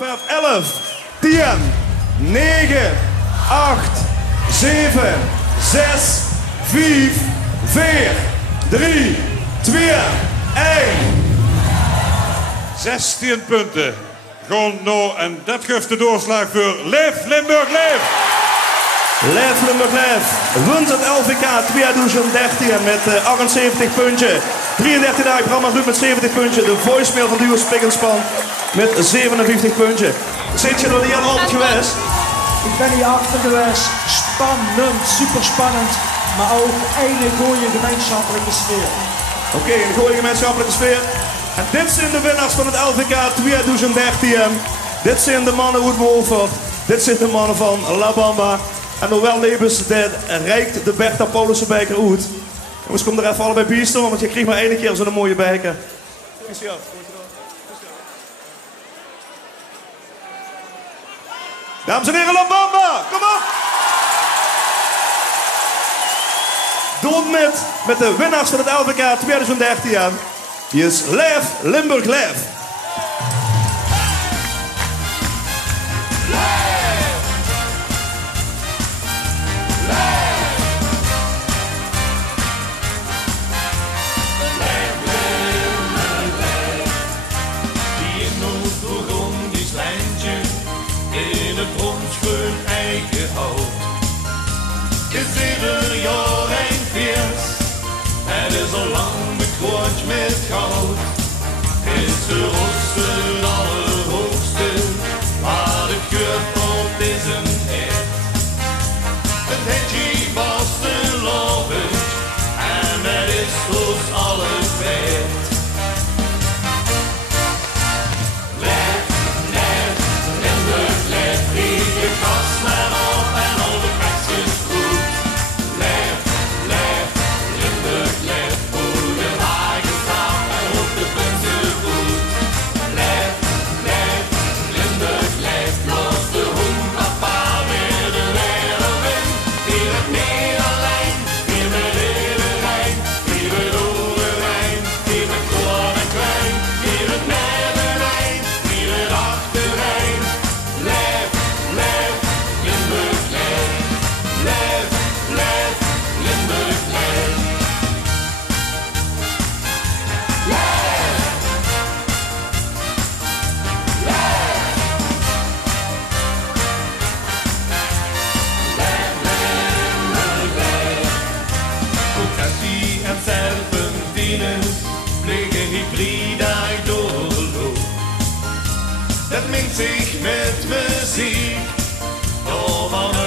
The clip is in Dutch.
5, 11, 10, 9, 8, 7, 6, 5, 4, 3, 2, 1. 16 punten. Gewoon no en dat geeft de doorslag voor Leef Limburg Leef. Leef Limburg Leef wint het LVK 2013 met 78 punten. 33 dagen programma Ruud met 70 punten. De voicemail van Duo Spik en Span met 57 punten. Zit je er niet al geweest? Ik ben hier achter geweest. Spannend, super spannend. Maar ook een goede gemeenschappelijke sfeer. Oké, een goede gemeenschappelijke sfeer. En dit zijn de winnaars van het LVK 2013. Dit zijn de mannen uit Wolford. Dit zijn de mannen van La Bamba. En hoewel Lebens, dit reikt de Bertha Paulussen beker uit. Jongens, kom er even allebei bij staan, want je krijgt maar één keer zo'n mooie beker. Dames en heren, La Bamba, kom op! Dood met de winnaars van het LVK 2013. Hier is Leef Limburg Leef. In het bronsgroen eiken hout. Is ieder jaar een feest. Het is al lang bekroond met goud. Is de roste allerhoogste. Maar de keup op deze tijd. Het hetje was de lovend. En het is ons alle feit. Dat mengt zich met muziek, door van